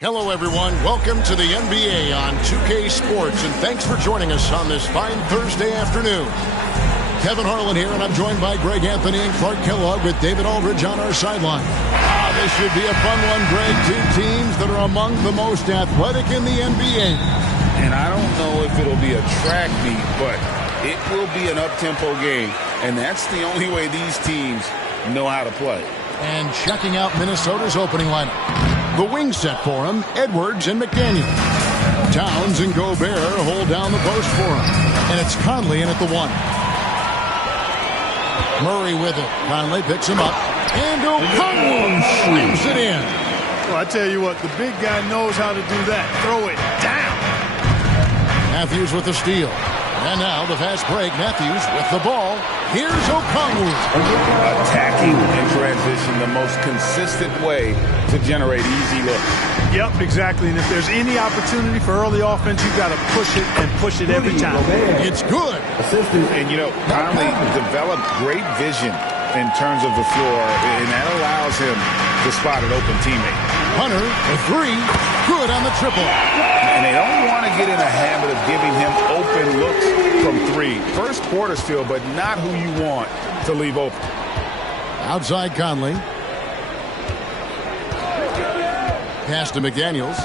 Hello, everyone. Welcome to the NBA on 2K Sports, and thanks for joining us on this fine Thursday afternoon. Kevin Harlan here, and I'm joined by Greg Anthony and Clark Kellogg with David Aldridge on our sideline. This should be a fun one, Greg. Two teams that are among the most athletic in the NBA. And I don't know if it'll be a track meet, but it will be an up-tempo game, and that's the only way these teams know how to play. And checking out Minnesota's opening lineup. The wing set for him, Edwards and McDaniel. Towns and Gobert hold down the post for him. And it's Conley in at the one. Murray with it. Conley picks him up. And O'Connell slams it in. Well, I tell you what, the big guy knows how to do that. Throw it down. Matthews with the steal. And now the fast break. Matthews with the ball. Here's O'Connell. Attacking in transition, the most consistent way to generate easy looks. Yep, exactly. And if there's any opportunity for early offense, you've got to push it and push it every time. It's good. And, you know, Conley developed great vision in terms of the floor, and that allows him to spot an open teammate. Hunter, a three. Good on the triple. And they don't want to get in a habit of giving him open looks from three. First quarter still, but not who you want to leave open. Outside Conley. Pass to McDaniels.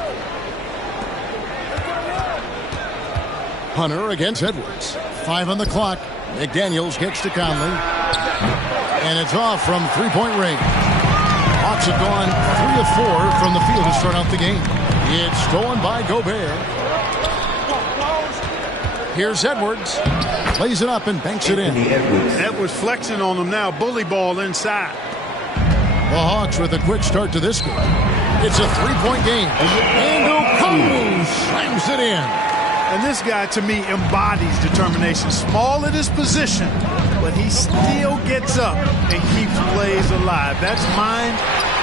Hunter against Edwards. 5 on the clock. McDaniels kicks to Conley. And it's off from three-point range. Hawks have gone 3 of 4 from the field to start out the game. It's stolen by Gobert. Here's Edwards. Plays it up and banks it in. Edwards flexing on them now. Bully ball inside. The Hawks with a quick start to this game. It's a three-point game. And O'Connell slams it in. And this guy, to me, embodies determination. Small at his position, but he still gets up and keeps plays alive. That's mind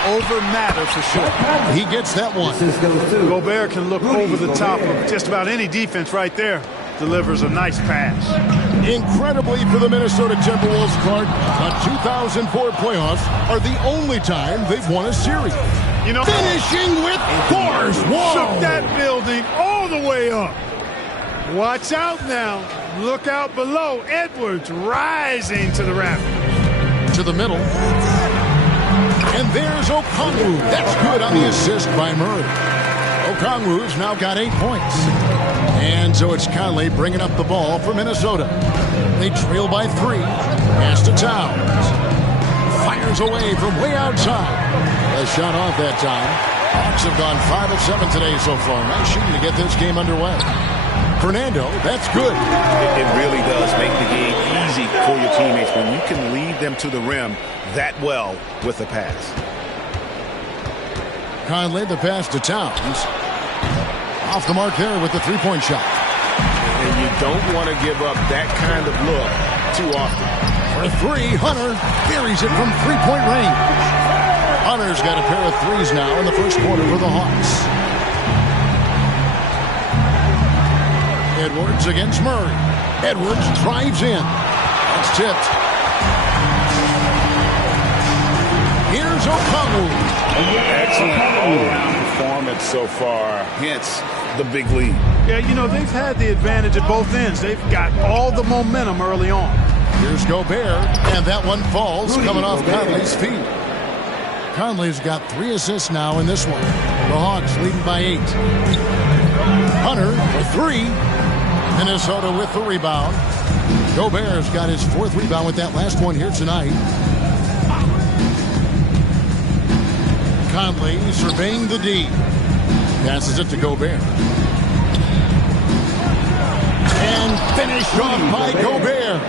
over matter for sure. He gets that one. Gobert can look over the top of just about any defense right there. Delivers a nice pass. Incredibly for the Minnesota Timberwolves, Clark, the 2004 playoffs are the only time they've won a series. You know, finishing with force. Whoa. Shook that building all the way up. Watch out now. Look out below. Edwards rising to the rafters. To the middle. And there's Okongwu. That's good on the assist by Murray. Okongwu's now got 8 points. And so it's Conley bringing up the ball for Minnesota. They trail by 3. Pass to Towns. Fires away from way outside. A shot off that time. Hawks have gone 5 of 7 today so far. Nice shooting to get this game underway. Fernando, that's good. It really does make the game easy for your teammates when you can lead them to the rim that well with a pass. Conley, the pass to Towns. Off the mark there with the three-point shot. And you don't want to give up that kind of look too often. For 3, Hunter carries it from three-point range. Hunter's got a pair of threes now in the first quarter for the Hawks. Edwards against Murray. Edwards drives in. It's tipped. Here's O'Connell. Excellent all-around performance so far. Hence the big lead. Yeah, you know, they've had the advantage at both ends. They've got all the momentum early on. Here's Gobert, and that one falls coming off Conley's feet. Conley's got 3 assists now in this one. The Hawks leading by 8. Hunter for 3. Minnesota with the rebound. Gobert's got his 4th rebound with that last one here tonight. Conley surveying the D. Passes it to Gobert. And finished off by Gobert.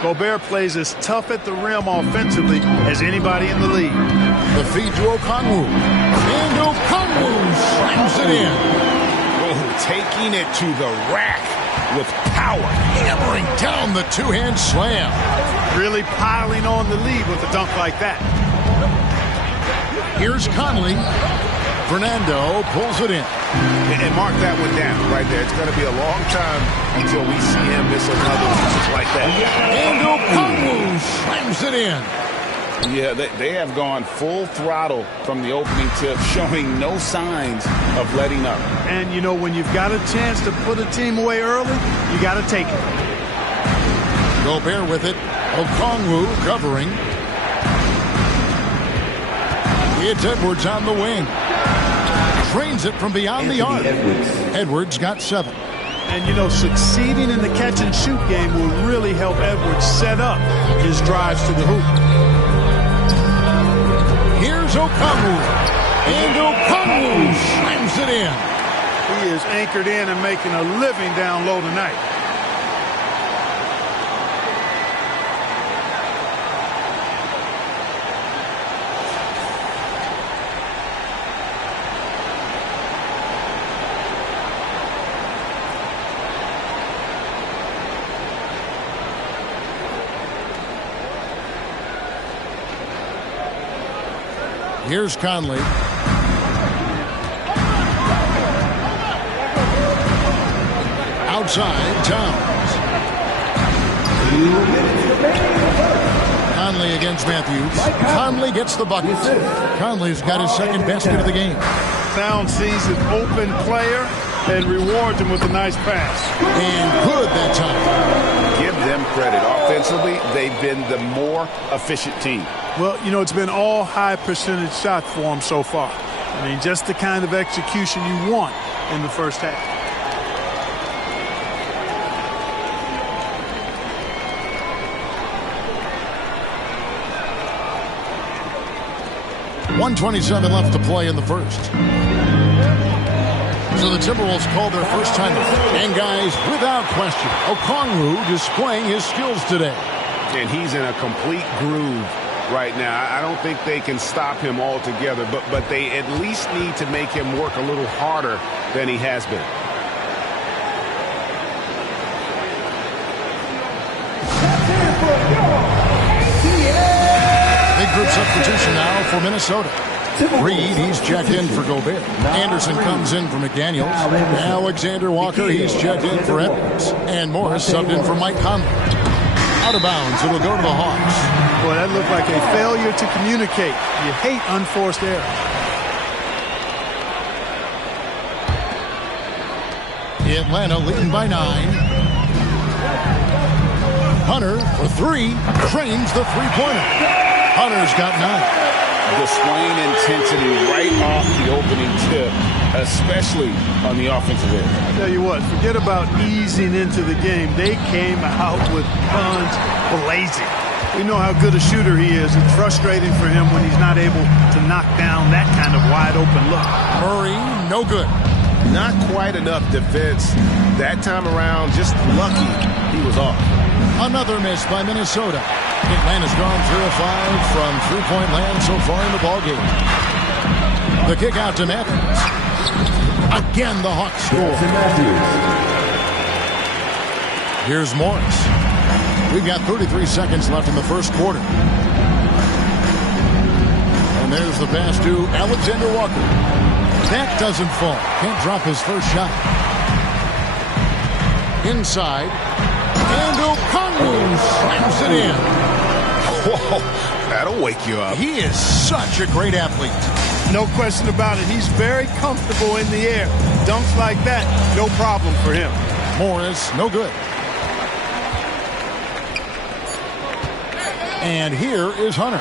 Gobert plays as tough at the rim offensively as anybody in the league. The feed to Okongwu. And Okongwu slams it in. Oh, taking it to the rack with power. Hammering down the two-hand slam. Really piling on the lead with a dunk like that. Here's Conley. Fernando pulls it in. And mark that one down right there. It's going to be a long time until we see him miss another one just like that. And Okongwu slams it in. Yeah, they have gone full throttle from the opening tip, showing no signs of letting up. And, you know, when you've got a chance to put a team away early, you got to take it. Gobert with it. Okongwu covering. It's Edwards on the wing. Trains it from beyond the arc. Edwards got 7. And, you know, succeeding in the catch-and-shoot game will really help Edwards set up his drives to the hoop. Here's Okongwu. And Okongwu slams it in. He is anchored in and making a living down low tonight. Here's Conley. Outside, Towns. Conley against Matthews. Conley gets the bucket. Conley's got his second basket of the game. Towns sees an open player and rewards him with a nice pass. And good that time. Give them credit. Offensively, they've been the more efficient team. Well, you know, it's been all high percentage shots for them so far. I mean, just the kind of execution you want in the first half. .127 left to play in the first. So the Timberwolves called their first time. And guys, without question, Okongwu displaying his skills today. And he's in a complete groove right now. I don't think they can stop him altogether, but they at least need to make him work a little harder than he has been. Big group substitution now for Minnesota. Reed, he's checked in for Gobert. Anderson comes in for McDaniels. Alexander Walker, he's checked in for Edwards. And Morris subbed in for Mike Conley. Out of bounds, it'll go to the Hawks. Boy, that looked like a failure to communicate. You hate unforced errors. Atlanta leading by 9. Hunter for 3. Trains the three-pointer. Hunter's got 9. Displaying intensity right off the opening tip, especially on the offensive end. I tell you what, forget about easing into the game. They came out with guns blazing. We know how good a shooter he is. It's frustrating for him when he's not able to knock down that kind of wide open look. Murray, no good. Not quite enough defense that time around. Just lucky he was off. Another miss by Minnesota. Atlanta's gone 3 of 5 from three-point land so far in the ballgame. The kick out to Matthews. Again, the Hawks score. Here's Morris. We've got 33 seconds left in the first quarter. And there's the pass to Alexander Walker. That doesn't fall. Can't drop his first shot. Inside. And Okongwu slams it in. Whoa, that'll wake you up. He is such a great athlete. No question about it. He's very comfortable in the air. Dunks like that, no problem for him. Morris, no good. And here is Hunter.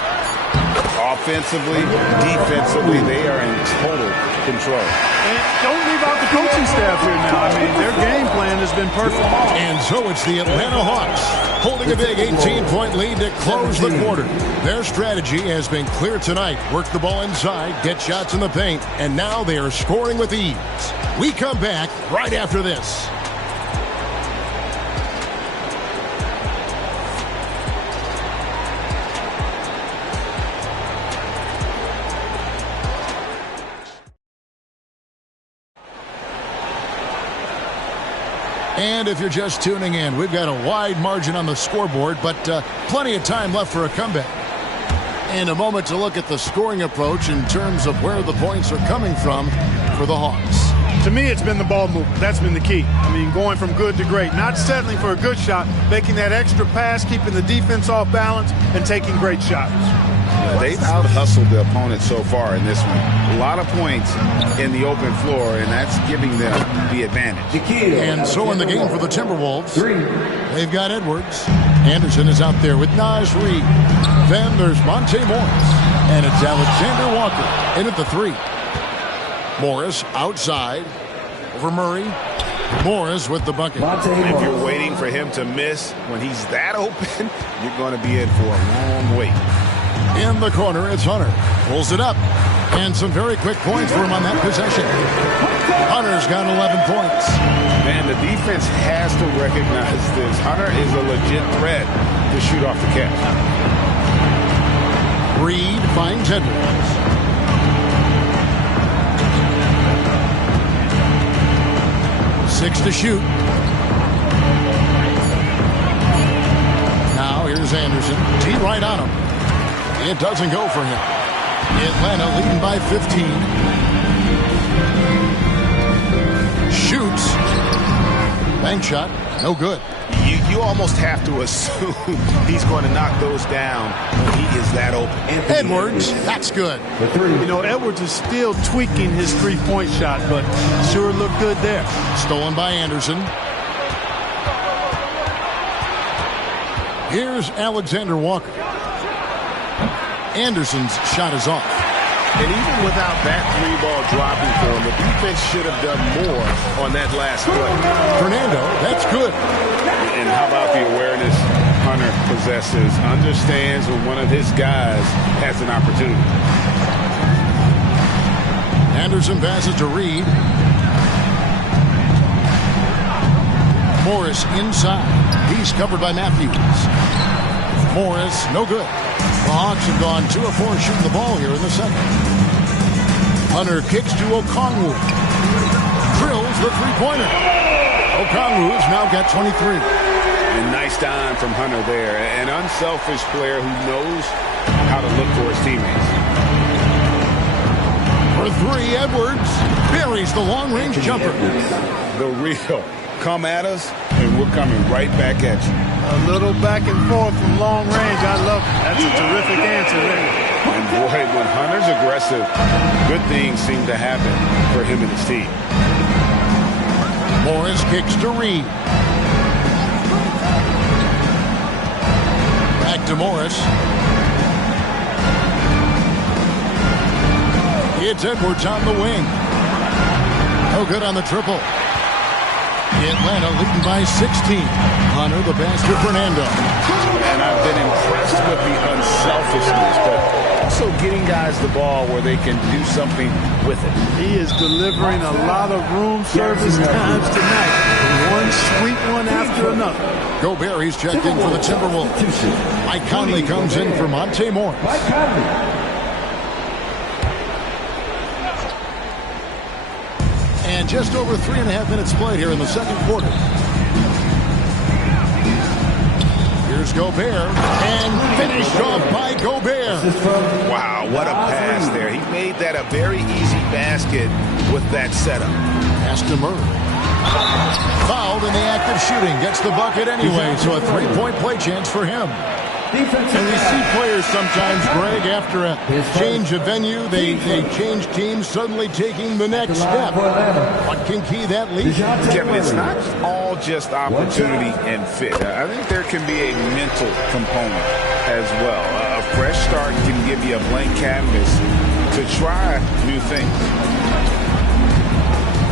Offensively, defensively, they are in total control. And don't leave out the coaching staff here now. I mean, their game plan has been perfect. And so it's the Atlanta Hawks holding a big 18-point lead to close the quarter. Their strategy has been clear tonight. Work the ball inside, get shots in the paint, and now they are scoring with ease. We come back right after this. And if you're just tuning in, we've got a wide margin on the scoreboard, but plenty of time left for a comeback. And a moment to look at the scoring approach in terms of where the points are coming from for the Hawks. To me, it's been the ball movement. That's been the key. I mean, going from good to great. Not settling for a good shot, making that extra pass, keeping the defense off balance, and taking great shots. They've out-hustled the opponent so far in this one. A lot of points in the open floor, and that's giving them the advantage. And so in the game for the Timberwolves, they've got Edwards. Anderson is out there with Naz Reid. Then there's Monte Morris. And it's Alexander Walker in at the 3. Morris outside over Murray. Morris with the bucket. If you're waiting for him to miss when he's that open, you're going to be in for a long wait. In the corner, it's Hunter. Pulls it up. And some very quick points for him on that possession. Hunter's got 11 points. Man, the defense has to recognize this. Hunter is a legit threat to shoot off the catch. Reed finds Edwards. Six to shoot. Now here's Anderson. T right on him. It doesn't go for him. Atlanta leading by 15. Shoots. Bank shot. No good. You almost have to assume he's going to knock those down when he is that open. Edwards. That's good. You know, Edwards is still tweaking his three-point shot, but sure looked good there. Stolen by Anderson. Here's Alexander Walker. Anderson's shot is off. And even without that three ball dropping for him, the defense should have done more on that last play. Fernando, that's good. And how about the awareness Hunter possesses, understands when one of his guys has an opportunity. Anderson passes to Reed. Morris inside. He's covered by Matthews. Morris, no good. The Hawks have gone 2 of 4 shooting the ball here in the second. Hunter kicks to Okongwu. Drills the three-pointer. Okongwu's now got 23. And nice dime from Hunter there. An unselfish player who knows how to look for his teammates. For 3, Edwards buries the long-range jumper. The real. Come at us, and we're coming right back at you. A little back and forth from long range. I love it. That's a terrific answer there. And boy, when Hunter's aggressive, good things seem to happen for him and his team. Morris kicks to Reed. Back to Morris. It's Edwards on the wing. No good on the triple. Atlanta leading by 16. Hunter the pass to Fernando. And I've been impressed with the unselfishness, but also getting guys the ball where they can do something with it. He is delivering a lot of room service times tonight. One sweet one after another. Gobert, he's checked in for the Timberwolves. Mike Conley comes in for Monte Morris. Mike Conley. And just over 3.5 minutes played here in the second quarter. Here's Gobert. And finished off by Gobert. Wow, what a pass there. He made that a very easy basket with that setup. Pass to Murray. Fouled in the act of shooting. Gets the bucket anyway, so a 3-point play chance for him. And we see players sometimes, Greg, after a change of venue, they change teams, suddenly taking the next step. What can key that lead? Kevin, it's not all just opportunity and fit. I think there can be a mental component as well. A fresh start can give you a blank canvas to try new things.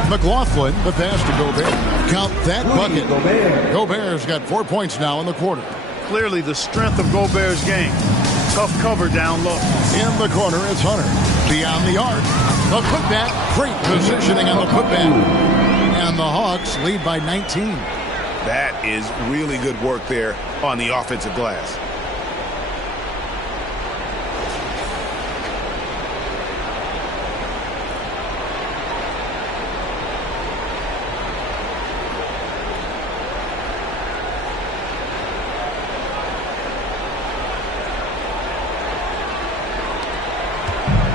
McLaughlin, the pass to Gobert. Count that bucket. Gobert's got 4 points now in the quarter. Clearly the strength of Gobert's game. Tough cover down low. In the corner, it's Hunter. Beyond the arc. The putback. Great positioning on the putback. And the Hawks lead by 19. That is really good work there on the offensive glass.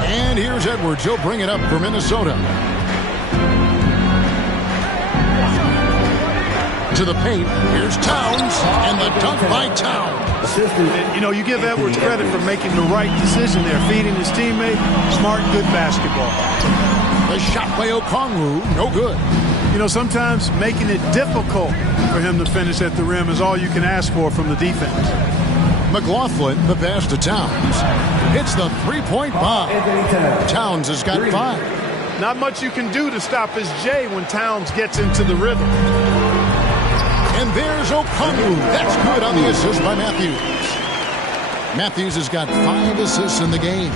And here's Edwards. He'll bring it up for Minnesota. into the paint. Here's Towns, and the dunk by Towns. You know, you give Edwards credit for making the right decision there, feeding his teammate. Smart, good basketball. The shot by Okongwu, no good. You know, sometimes making it difficult for him to finish at the rim is all you can ask for from the defense. McLaughlin, the pass to Towns. It's the three-point bomb. Towns has got 5. Not much you can do to stop his J when Towns gets into the rhythm. And there's Okongwu. That's good on the assist by Matthews. Matthews has got 5 assists in the game.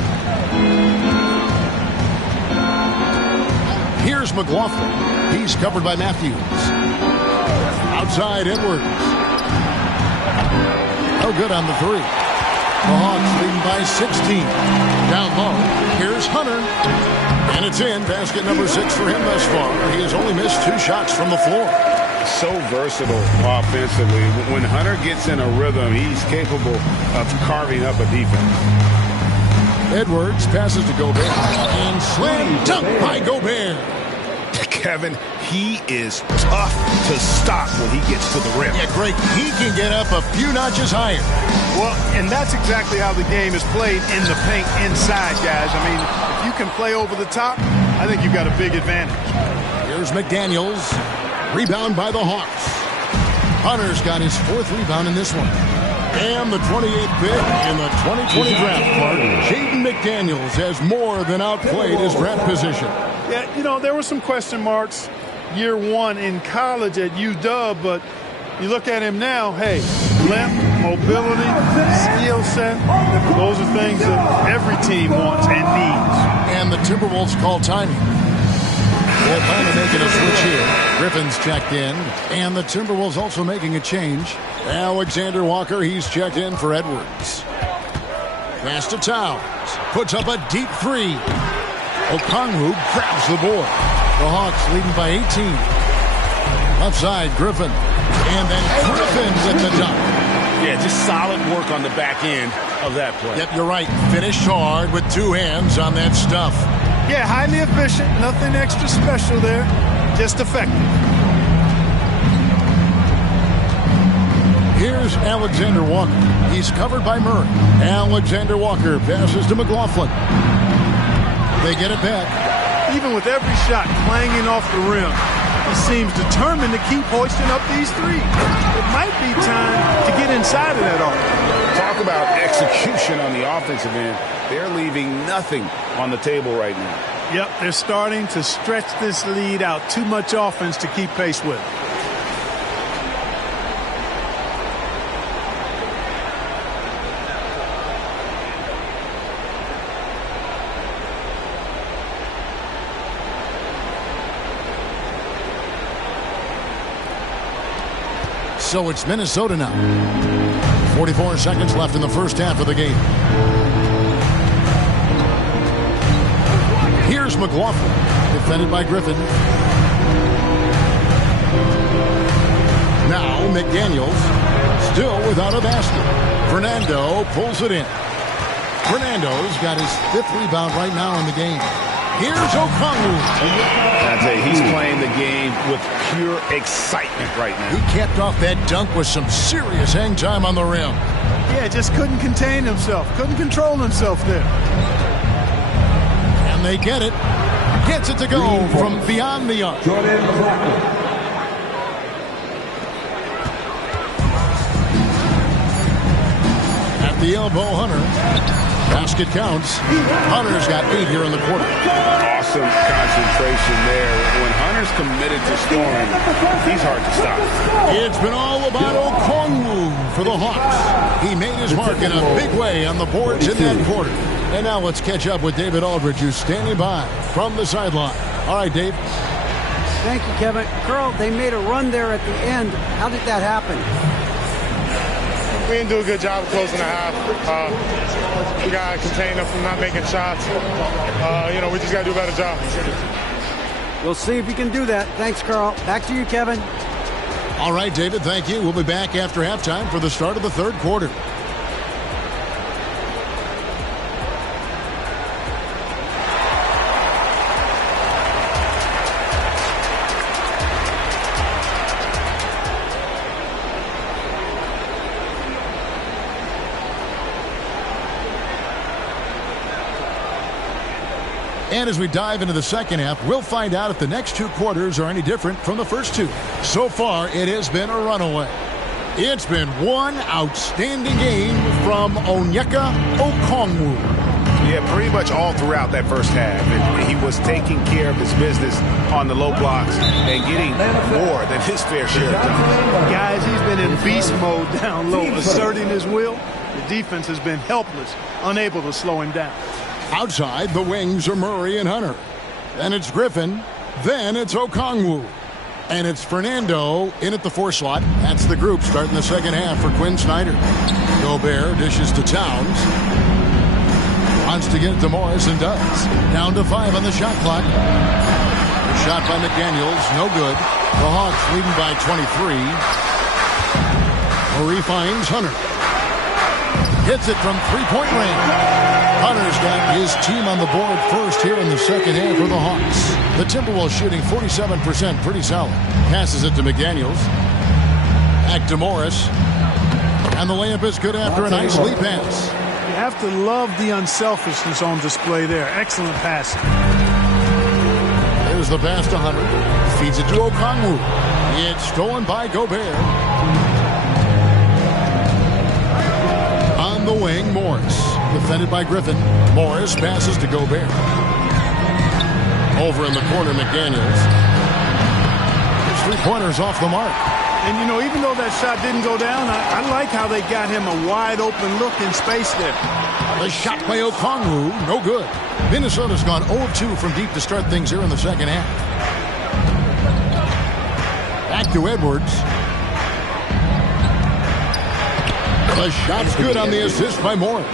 Here's McLaughlin. He's covered by Matthews. Outside Edwards. No good on the 3. The Hawks leading by 16. Down low. Here's Hunter. And it's in. Basket number 6 for him thus far. He has only missed 2 shots from the floor. So versatile offensively. When Hunter gets in a rhythm, he's capable of carving up a defense. Edwards passes to Gobert. And slam dunk by Gobert. Kevin, he is tough to stop when he gets to the rim. Yeah, Greg, he can get up a few notches higher. Well, and that's exactly how the game is played in the paint inside, guys. I mean, if you can play over the top, I think you've got a big advantage. Here's McDaniels. Rebound by the Hawks. Hunter's got his 4th rebound in this one. And the 28th pick in the 2020 draft part, Jaden McDaniels has more than outplayed his draft position. Yeah, you know, there were some question marks year 1 in college at UW, but you look at him now, hey, length, mobility, skill set, those are things that every team wants and needs. And the Timberwolves call timing. Atlanta making a switch here. Griffin's checked in. And the Timberwolves also making a change. Alexander Walker, he's checked in for Edwards. Pass to Towns. Puts up a deep 3. Okongwu grabs the board. The Hawks leading by 18. Left side, Griffin. And then Griffin with the dunk. Yeah, just solid work on the back end of that play. Yep, you're right. Finished hard with 2 hands on that stuff. Yeah, highly efficient. Nothing extra special there. Just effective. Here's Alexander Walker. He's covered by Murray. Alexander Walker passes to McLaughlin. They get it back. Even with every shot clanging off the rim, he seems determined to keep hoisting up these 3s. It might be time to get inside of that arc. Talk about execution on the offensive end. They're leaving nothing on the table right now. Yep, they're starting to stretch this lead out. Too much offense to keep pace with. So it's Minnesota now. 44 seconds left in the first half of the game. Here's McLaughlin, defended by Griffin. Now McDaniels, still without a basket. Fernando pulls it in. Fernando's got his 5th rebound right now in the game. Here's Okongwu. I tell you, he's playing the game with pure excitement right now. He capped off that dunk with some serious hang time on the rim. Yeah, just couldn't contain himself. Couldn't control himself there. And they get it. Gets it to go from beyond the arc. At the elbow, Hunter. Basket counts. Hunter's got 8 here in the quarter. Awesome concentration there. When Hunter's committed to scoring, he's hard to stop. It's been all about Okongwu for the Hawks. He made his mark in a big way on the boards in that quarter. And now let's catch up with David Aldridge, who's standing by from the sideline. All right, Dave. Thank you, Kevin. Carl, they made a run there at the end. How did that happen? We didn't do a good job of closing the half. We got to contain them from not making shots. We just got to do a better job. We'll see if you can do that. Thanks, Carl. Back to you, Kevin. All right, David, thank you. We'll be back after halftime for the start of the third quarter. And as we dive into the second half, we'll find out if the next 2 quarters are any different from the first 2. So far, it has been a runaway. It's been one outstanding game from Onyeka Okongwu. Yeah, pretty much all throughout that first half. And he was taking care of his business on the low blocks and getting more than his fair share done. Guys, he's been in beast mode down low, asserting his will. The defense has been helpless, unable to slow him down. Outside, the wings are Murray and Hunter. Then it's Griffin. Then it's Okongwu. And it's Fernando in at the 4 slot. That's the group starting the second half for Quinn Snyder. Gobert dishes to Towns. Wants to get it to Morris and does. Down to 5 on the shot clock. The shot by McDaniels, no good. The Hawks leading by 23. Murray finds Hunter. Hits it from 3-point range. Hunter's got his team on the board first here in the second half for the Hawks. The Timberwolves shooting 47%, pretty solid. Passes it to McDaniels. Back to Morris. And the layup is good after a nice lead pass. You have to love the unselfishness on display there. Excellent passing. There's the pass to Hunter. Feeds it to Okongwu. It's stolen by Gobert. On the wing, Morris. Defended by Griffin. Morris passes to Gobert. Over in the corner, McDaniels. His 3-pointers off the mark. And, you know, even though that shot didn't go down, I like how they got him a wide-open look in space there. The shot by Okongwu, no good. Minnesota's gone 0 of 2 from deep to start things here in the second half. Back to Edwards. The shot's good on the assist by Morris.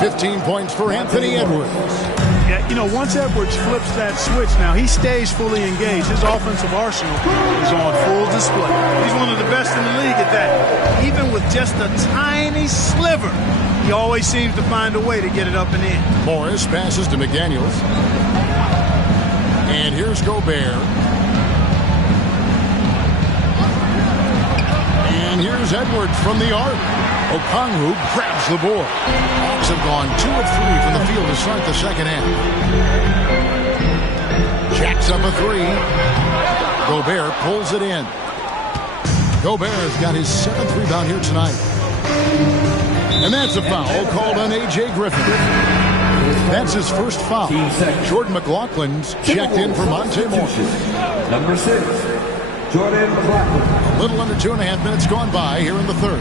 15 points for Anthony Edwards. Yeah, you know, once Edwards flips that switch now, he stays fully engaged. His offensive arsenal is on full display. He's one of the best in the league at that. Even with just a tiny sliver, he always seems to find a way to get it up and in. Morris passes to McDaniels. And here's Gobert. And here's Edwards from the arc. Okongwu grabs the board. Hawks have gone 2 of 3 from the field to start the second half. Jacks up a 3. Gobert pulls it in. Gobert's got his 7th rebound here tonight. And that's a foul called on A.J. Griffin. That's his first foul. Jordan McLaughlin's checked in for Monte Morris. Number 6, Jordan McLaughlin. A little under 2.5 minutes gone by here in the third.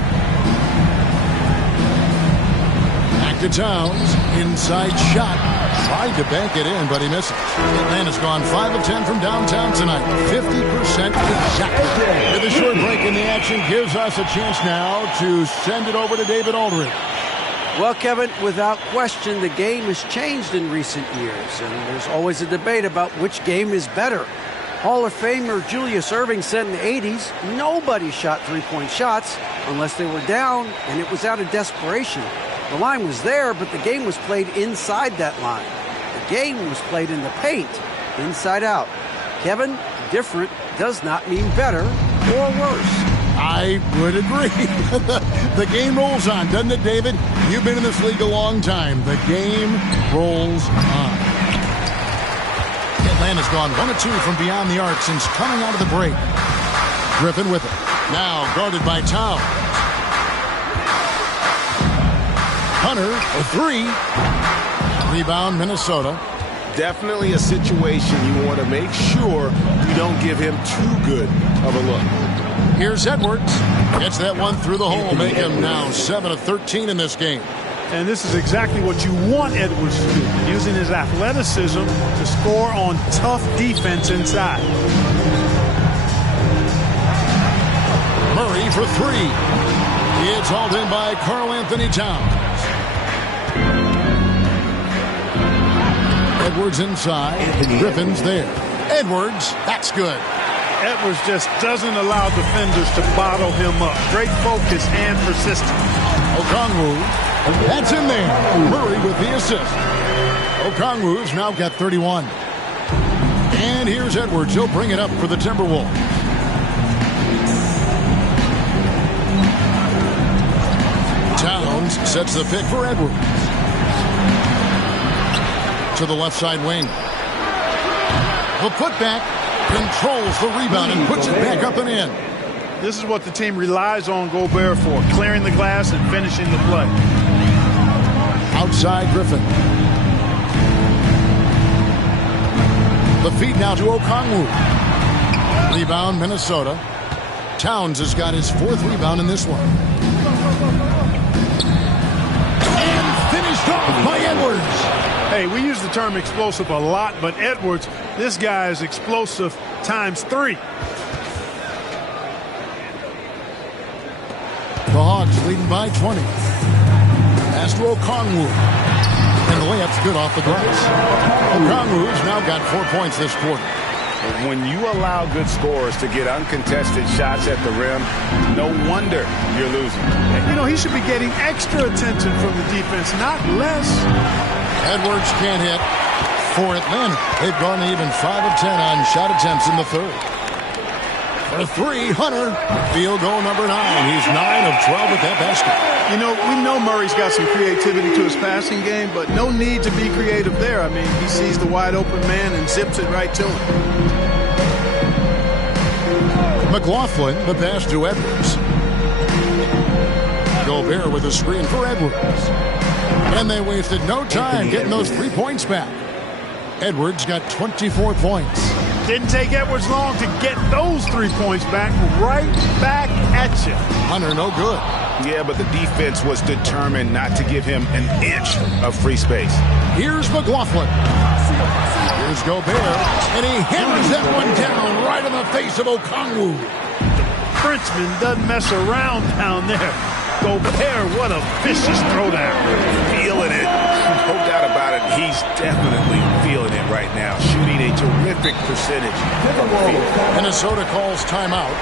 Back to Towns. Inside shot. Tried to bank it in, but he misses. Atlanta's gone 5 of 10 from downtown tonight. 50% exactly. With a short break in the action gives us a chance now to send it over to David Aldridge. Well, Kevin, without question, the game has changed in recent years, and there's always a debate about which game is better. Hall of Famer Julius Erving said in the 80s, nobody shot three-point shots unless they were down, and it was out of desperation. The line was there, but the game was played inside that line. The game was played in the paint, inside out. Kevin, different does not mean better or worse. I would agree. The game rolls on, doesn't it, David? You've been in this league a long time. The game rolls on. Atlanta's gone 1 of 2 from beyond the arc since coming out of the break. Griffin with it. Now guarded by Towns. Hunter, a 3. Rebound, Minnesota. Definitely a situation you want to make sure you don't give him too good of a look. Here's Edwards. Gets that one through the hole. Make him now 7 of 13 in this game. And this is exactly what you want Edwards to do, using his athleticism to score on tough defense inside. Murray for 3. It's hauled in by Karl Anthony Towns. Edwards inside. Griffin's there. Edwards, that's good. Edwards just doesn't allow defenders to bottle him up. Great focus and persistence. Okongwu, that's in there. Murray with the assist. Okongwu's now got 31. And here's Edwards. He'll bring it up for the Timberwolves. Towns sets the pick for Edwards. to the left side wing. The putback controls the rebound and puts it back up and in. This is what the team relies on Gobert for, clearing the glass and finishing the play. Outside Griffin. The feed now to Okongwu. Rebound Minnesota. Towns has got his 4th rebound in this one. And finished off by Edwards. Hey, we use the term explosive a lot, but Edwards, this guy is explosive times 3. The Hawks leading by 20. Pass to Okongwu. And the layup's good off the glass. Okongwu's now got 4 points this quarter. When you allow good scorers to get uncontested shots at the rim, no wonder you're losing. You know, he should be getting extra attention from the defense, not less. Edwards can't hit for Atlanta. They've gone even 5 of 10 on shot attempts in the 3rd. For 3, Hunter. Field goal number 9. He's 9 of 12 with that basket. You know, we know Murray's got some creativity to his passing game, but no need to be creative there. I mean, he sees the wide open man and zips it right to him. McLaughlin, the pass to Edwards. Gobert with a screen for Edwards. And they wasted no time getting those 3 points back. Edwards got 24 points. Didn't take Edwards long to get those 3 points back, right back at you. Hunter, no good. Yeah, but the defense was determined not to give him an inch of free space. Here's McLaughlin. Here's Gobert, and he hammers that one down right in the face of Okongwu. The Frenchman doesn't mess around down there. Gobert, what a vicious throwdown. Feeling it. No doubt about it. He's definitely feeling it right now. Shooting a terrific percentage. Minnesota calls timeout.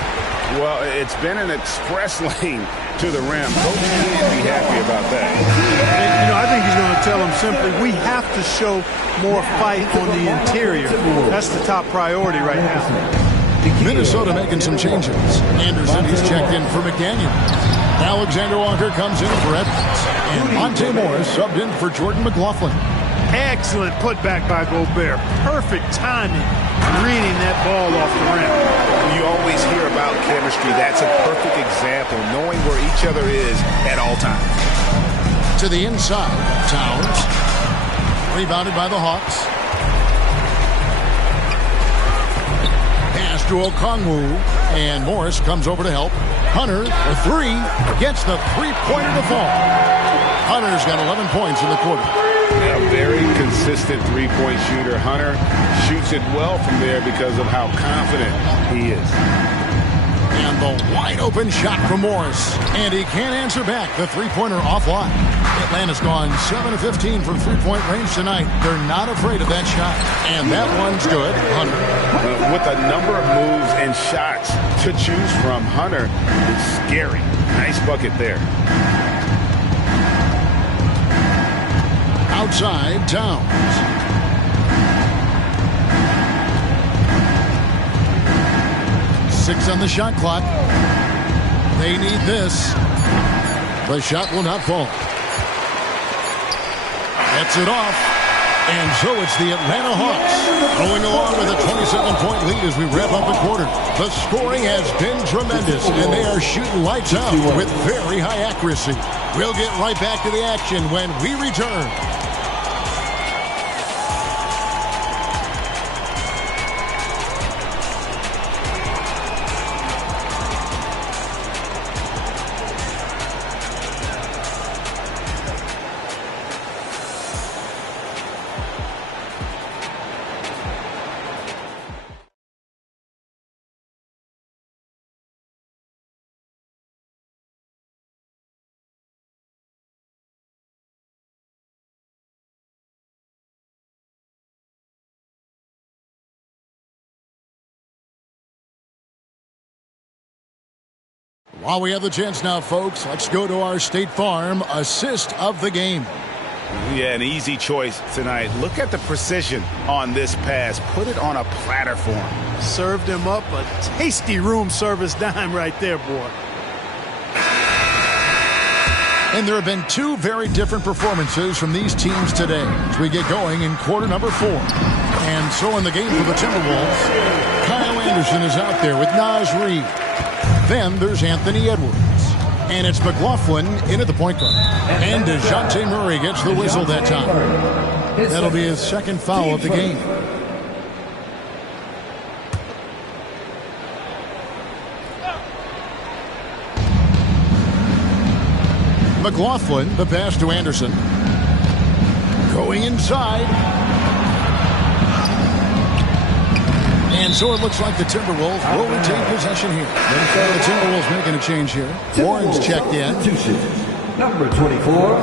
Well, it's been an express lane to the rim. Coach can't be happy about that. You know, I think he's going to tell him simply, we have to show more fight on the interior. That's the top priority right now. Minnesota making some changes. Anderson, he's checked in for McDaniel. Alexander Walker comes in for Edwards. And Monte Morris subbed in for Jordan McLaughlin. Excellent putback by Gobert. Perfect timing, reading that ball off the rim. You always hear about chemistry. That's a perfect example, knowing where each other is at all times. To the inside, Towns. Rebounded by the Hawks. Pass to Okongwu, and Morris comes over to help. Hunter, a 3, gets the 3-pointer to fall. Hunter's got 11 points in the quarter. A very consistent 3-point shooter. Hunter shoots it well from there because of how confident he is. And the wide-open shot from Morris. And he can't answer back. The 3-pointer offline. Atlanta's gone 7 of 15 from 3-point range tonight. They're not afraid of that shot. And that one's good. Hunter. With a number of moves and shots to choose from, Hunter is scary. Nice bucket there. Outside, Towns. Six on the shot clock. They need this. The shot will not fall. Gets it off. And so it's the Atlanta Hawks going along with a 27-point lead as we wrap up the quarter. The scoring has been tremendous, and they are shooting lights out with very high accuracy. We'll get right back to the action when we return. While we have the chance now, folks, let's go to our State Farm assist of the game. Yeah, an easy choice tonight. Look at the precision on this pass. Put it on a platter for him. Served him up a tasty room service dime right there, boy. And there have been two very different performances from these teams today as we get going in quarter number 4. And so in the game for the Timberwolves, Kyle Anderson is out there with Naz Reid. Then there's Anthony Edwards. And it's McLaughlin in at the point guard. And DeJounte Murray gets the whistle that time. That'll be his second foul of the game. McLaughlin, the pass to Anderson. Going inside. And so it looks like the Timberwolves will retain possession here. The Timberwolves making a change here. Warren's checked in. Number 24,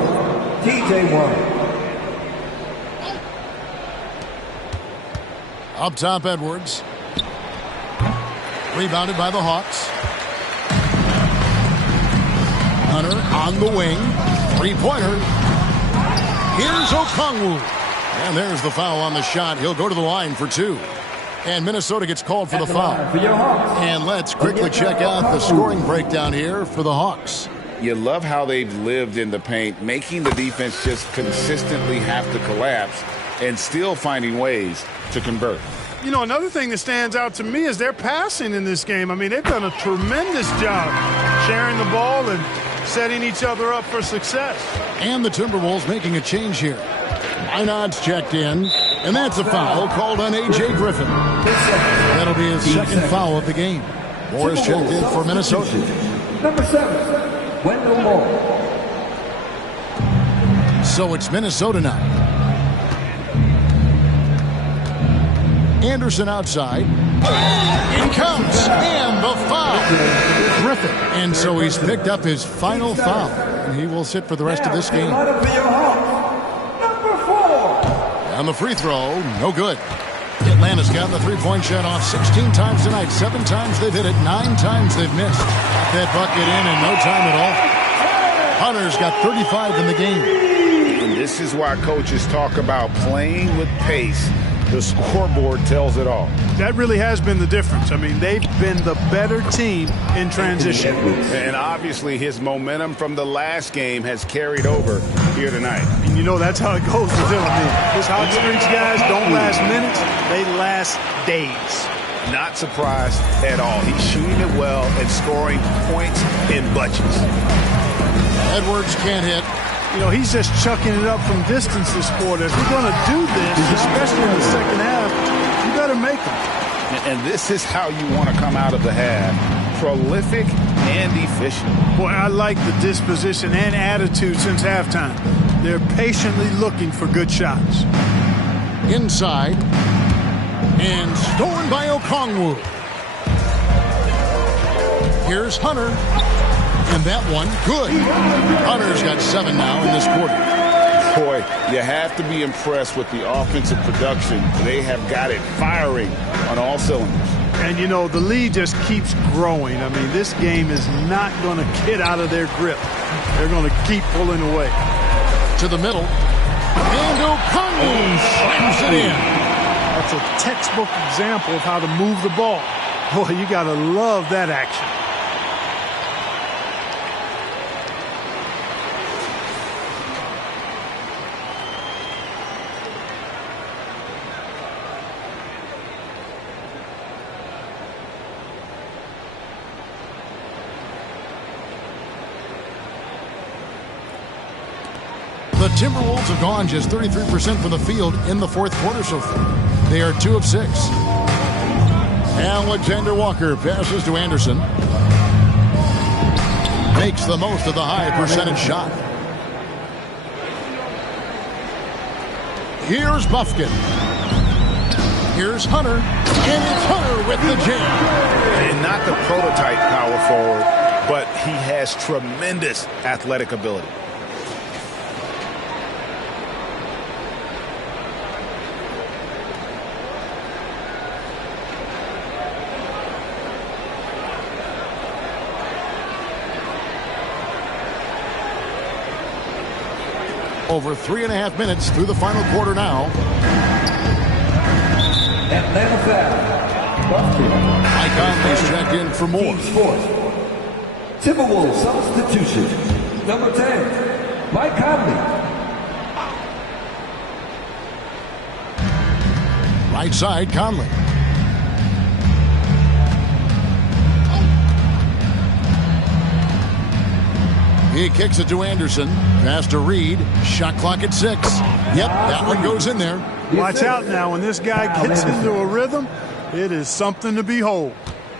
TJ Warren. Up top, Edwards. Rebounded by the Hawks. Hunter on the wing. Three-pointer. Here's Okongwu. And there's the foul on the shot. He'll go to the line for 2. And Minnesota gets called for the foul. And let's quickly check out the scoring breakdown here for the Hawks. You love how they've lived in the paint, making the defense just consistently have to collapse and still finding ways to convert. You know, another thing that stands out to me is their passing in this game. I mean, they've done a tremendous job sharing the ball and setting each other up for success. And the Timberwolves making a change here. Inod's checked in. And that's a foul called on A.J. Griffin. That'll be his second foul of the game. Morris checked in for Minnesota. Number 7, Wendell Moore. So it's Minnesota now. Anderson outside. It counts. And the foul. Griffin. And so he's picked up his final foul. And he will sit for the rest of this game. On the free throw, no good. Atlanta's gotten the three-point shot off 16 times tonight. 7 times they've hit it, 9 times they've missed. Got that bucket in no time at all. Hunter's got 35 in the game. And this is why coaches talk about playing with pace. The scoreboard tells it all. That really has been the difference. I mean, they've been the better team in transition. And obviously his momentum from the last game has carried over here tonight. And you know that's how it goes with him. I mean, his hot streaks guys don't last minutes, they last days. Not surprised at all. He's shooting it well and scoring points in bunches. Edwards can't hit. You know, he's just chucking it up from distance this quarter. If you're going to do this, especially in the second half, you better make them. And this is how you want to come out of the half. Prolific and efficient. Boy, I like the disposition and attitude since halftime. They're patiently looking for good shots. Inside. And stolen by Okongwu. Here's Hunter. And that one, good. Hunter's got 7 now in this quarter. Boy, you have to be impressed with the offensive production. They have got it firing on all cylinders. And, you know, the lead just keeps growing. I mean, this game is not going to get out of their grip. They're going to keep pulling away. To the middle. And Okongwu slams it in. That's a textbook example of how to move the ball. Boy, you got to love that action. The Timberwolves have gone just 33% from the field in the fourth quarter so far. They are 2 of 6. Alexander Walker passes to Anderson. Makes the most of the high percentage shot. Here's Bufkin. Here's Hunter. And it's Hunter with the jam. And not the prototype power forward, but he has tremendous athletic ability. Over 3.5 minutes through the final quarter now. Atlanta foul. Mike Conley's checked in for more. Timberwolves substitution. Number 10, Mike Conley. Right side, Conley. He kicks it to Anderson. Pass to Reed. Shot clock at 6. Yep, that one goes in there. Watch out now. When this guy gets into a rhythm, it is something to behold.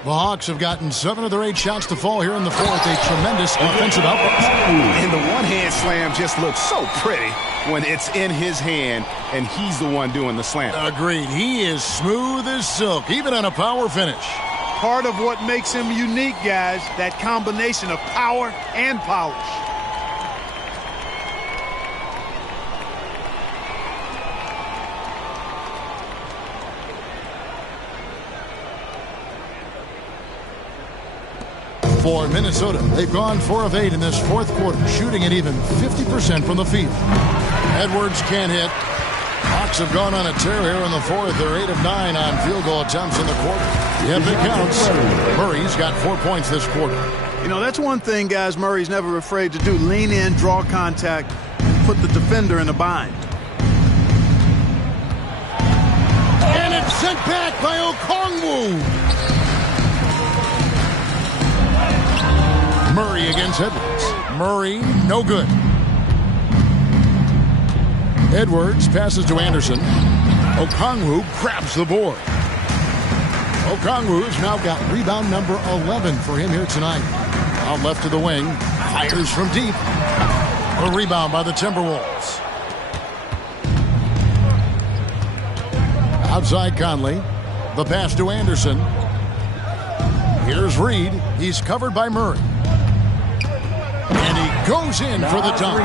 The Hawks have gotten 7 of their 8 shots to fall here in the fourth. A tremendous offensive output. And the one-hand slam just looks so pretty when it's in his hand and he's the one doing the slam. Agreed. He is smooth as silk, even on a power finish. Part of what makes him unique, guys, that combination of power and polish. For Minnesota, they've gone 4 of 8 in this fourth quarter, shooting at even 50% from the field. Edwards can't hit. Hawks have gone on a tear here in the fourth. They're 8 of 9 on field goal attempts in the quarter. Yep, it counts. Murray's got 4 points this quarter. You know, that's one thing, guys, Murray's never afraid to do. Lean in, draw contact, put the defender in a bind. And it's sent back by Okongwu. Murray against Edwards. Murray, no good. Edwards passes to Anderson. Okongwu grabs the board. Okongwu's now got rebound number 11 for him here tonight. Out left to the wing. Fires from deep. A rebound by the Timberwolves. Outside Conley. The pass to Anderson. Here's Reed. He's covered by Murray. And he goes in for the dunk.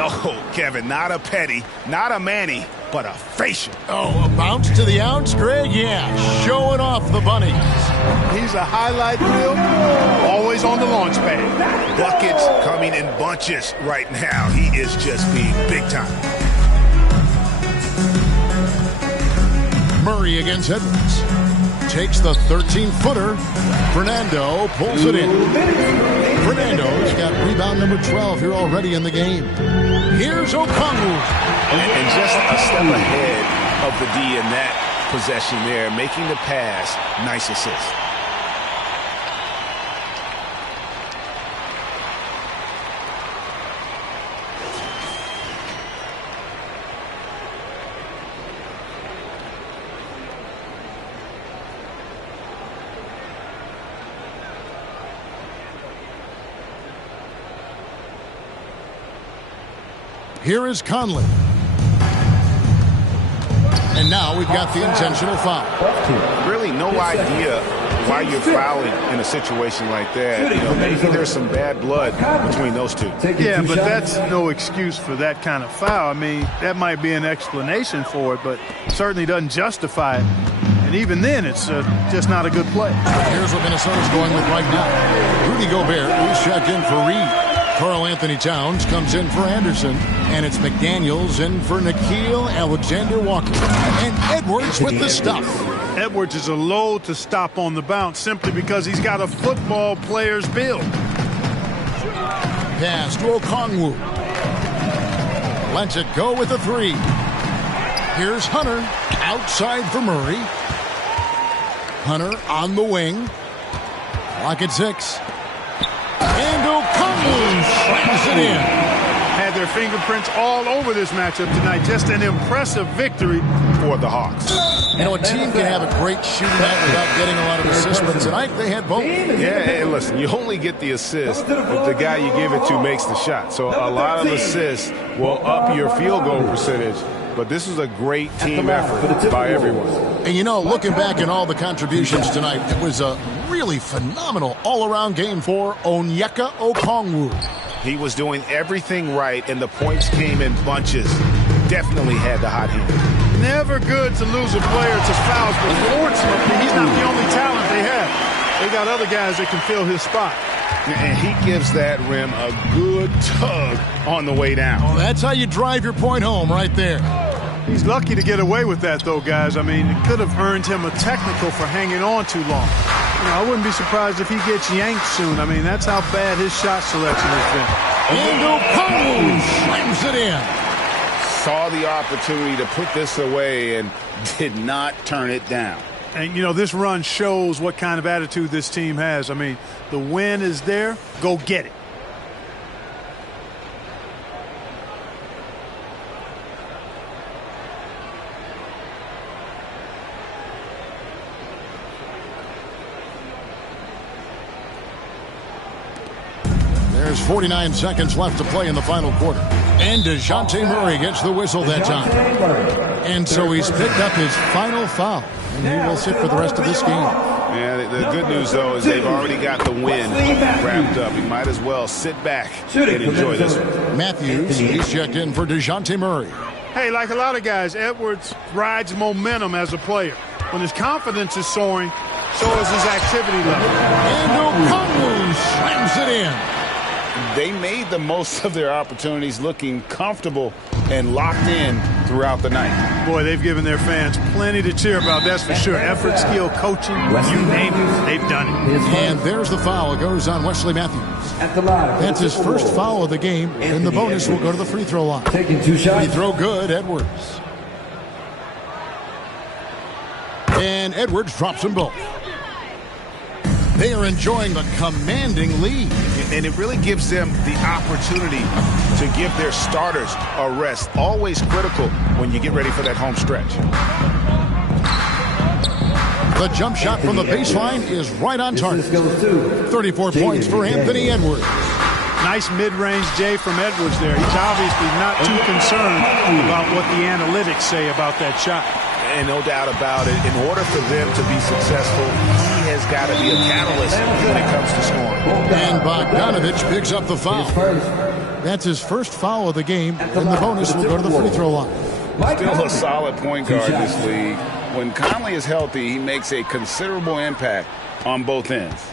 Oh, Kevin, not a petty, not a Manny, but a facial. Oh, a bounce to the ounce, Greg? Yeah, showing off the bunnies. He's a highlight reel, always on the launch pad. Buckets coming in bunches right now. He is just being big time. Murray against Edwards. Takes the 13-footer. Fernando pulls it in. Fernando's got rebound number 12 here already in the game. Here's Okongwu. And just a step ahead of the D in that possession there, making the pass. Nice assist. Here is Conley. And now we've got the intentional foul. Really no idea why you're fouling in a situation like that. You know, maybe there's some bad blood between those two. Yeah, but that's no excuse for that kind of foul. I mean, that might be an explanation for it, but certainly doesn't justify it. And even then, it's just not a good play. Here's what Minnesota's going with right now. Rudy Gobert, who's checked in for Reed. Karl Anthony Towns comes in for Anderson, and it's McDaniels in for Nickeil Alexander-Walker. And Edwards with the stuff. Edwards is a load to stop on the bounce simply because he's got a football player's build. Pass to Okongwu. Lets it go with a 3. Here's Hunter outside for Murray. Hunter on the wing. Clock at 6. And Okongwu slams it in. Had their fingerprints all over this matchup tonight. Just an impressive victory for the Hawks. You know, a team can have a great shooting night without getting a lot of assists, but tonight they had both. Yeah, and listen, you only get the assist if the guy you give it to makes the shot. So a lot of assists will up your field goal percentage. But this is a great team effort by everyone. And, you know, looking back at all the contributions tonight, it was a really phenomenal all-around game for Onyeka Okongwu. He was doing everything right, and the points came in bunches. Definitely had the hot hand. Never good to lose a player to fouls, but fortunately, he's not the only talent they have. They got other guys that can fill his spot. And he gives that rim a good tug on the way down. Oh, that's how you drive your point home right there. He's lucky to get away with that, though, guys. I mean, it could have earned him a technical for hanging on too long. You know, I wouldn't be surprised if he gets yanked soon. I mean, that's how bad his shot selection has been. And Okongwu slams it in. Saw the opportunity to put this away and did not turn it down. And, you know, this run shows what kind of attitude this team has. I mean, the win is there. Go get it. There's 49 seconds left to play in the final quarter. And DeJounte Murray gets the whistle that time. And so he's picked up his final foul. And he will sit for the rest of this game. Yeah, the good news, though, is they've already got the win wrapped up. He might as well sit back and enjoy this one. Matthews, he's checked in for DeJounte Murray. Hey, like a lot of guys, Edwards rides momentum as a player. When his confidence is soaring, so is his activity level. And Okongwu slams it in. They made the most of their opportunities, looking comfortable and locked in throughout the night. Boy, they've given their fans plenty to cheer about, that's for sure. Effort, skill, coaching, you name it, they've done it. And there's the foul. It goes on Wesley Matthews. That's his first foul of the game, and the bonus will go to the free throw line. Taking 2 shots. Free throw good, Edwards. And Edwards drops them both. They are enjoying the commanding lead. And it really gives them the opportunity to give their starters a rest. Always critical when you get ready for that home stretch. The jump shot from the baseline is right on target. 34 points for Anthony Edwards. Nice mid-range J from Edwards there. He's obviously not too concerned about what the analytics say about that shot. And no doubt about it, in order for them to be successful, he has got to be a catalyst when it comes to scoring. And Bogdanovich picks up the foul. That's his first foul of the game, and the bonus will go to the free throw line. Still a solid point guard in this league. When Conley is healthy, he makes a considerable impact on both ends.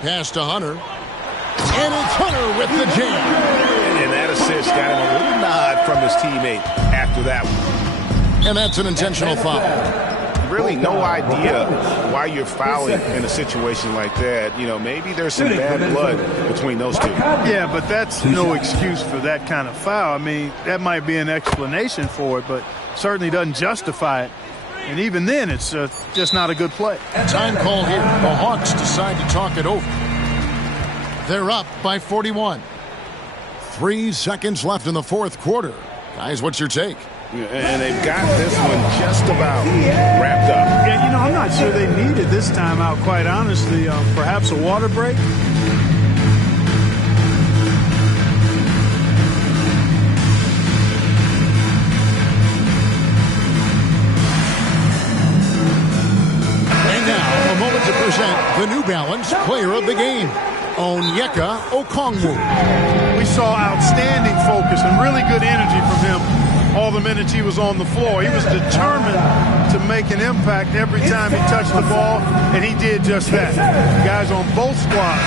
Pass to Hunter. And it's Hunter with the jam. And that assist got him a little nod from his teammate after that one. And that's an intentional foul. Really no idea why you're fouling in a situation like that. You know, maybe there's some bad blood between those two. Yeah, but that's no excuse for that kind of foul. I mean, that might be an explanation for it, but certainly doesn't justify it. And even then, it's just not a good play. Time call here. The Hawks decide to talk it over. They're up by 41. 3 seconds left in the fourth quarter. Guys, what's your take? And they've got this one just about wrapped up. Yeah, you know, I'm not sure they needed this timeout, quite honestly. Perhaps a water break? And now, a moment to present the New Balance Player of the Game, Onyeka Okongwu. We saw outstanding focus and really good energy from him all the minutes he was on the floor. He was determined to make an impact every time he touched the ball, and he did just that. Guys on both squads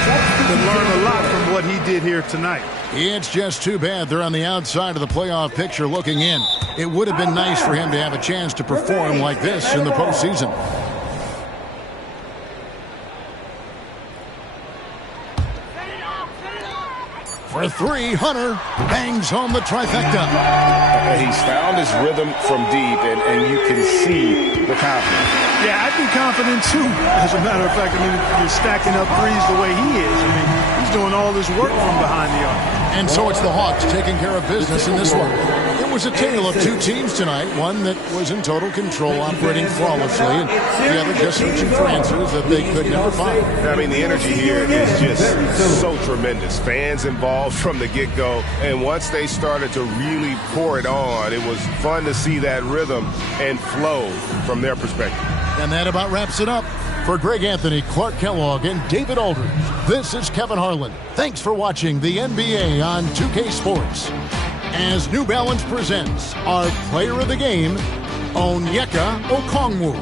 can learn a lot from what he did here tonight. It's just too bad they're on the outside of the playoff picture looking in. It would have been nice for him to have a chance to perform like this in the postseason. For three, Hunter bangs home the trifecta. He's found his rhythm from deep, and you can see the confidence. Yeah, I'd be confident too. As a matter of fact, I mean, you're stacking up threes the way he is. I mean, he's doing all this work from behind the arc. And so it's the Hawks taking care of business in this one. It was a tale of two teams tonight, one that was in total control, operating flawlessly, and the other just searching for answers that they could never find. I mean, the energy here is just so tremendous. Fans involved from the get-go, and once they started to really pour it on, it was fun to see that rhythm and flow from their perspective. And that about wraps it up. For Greg Anthony, Clark Kellogg, and David Aldridge, this is Kevin Harlan. Thanks for watching the NBA on 2K Sports. As New Balance presents our player of the game, Onyeka Okongwu.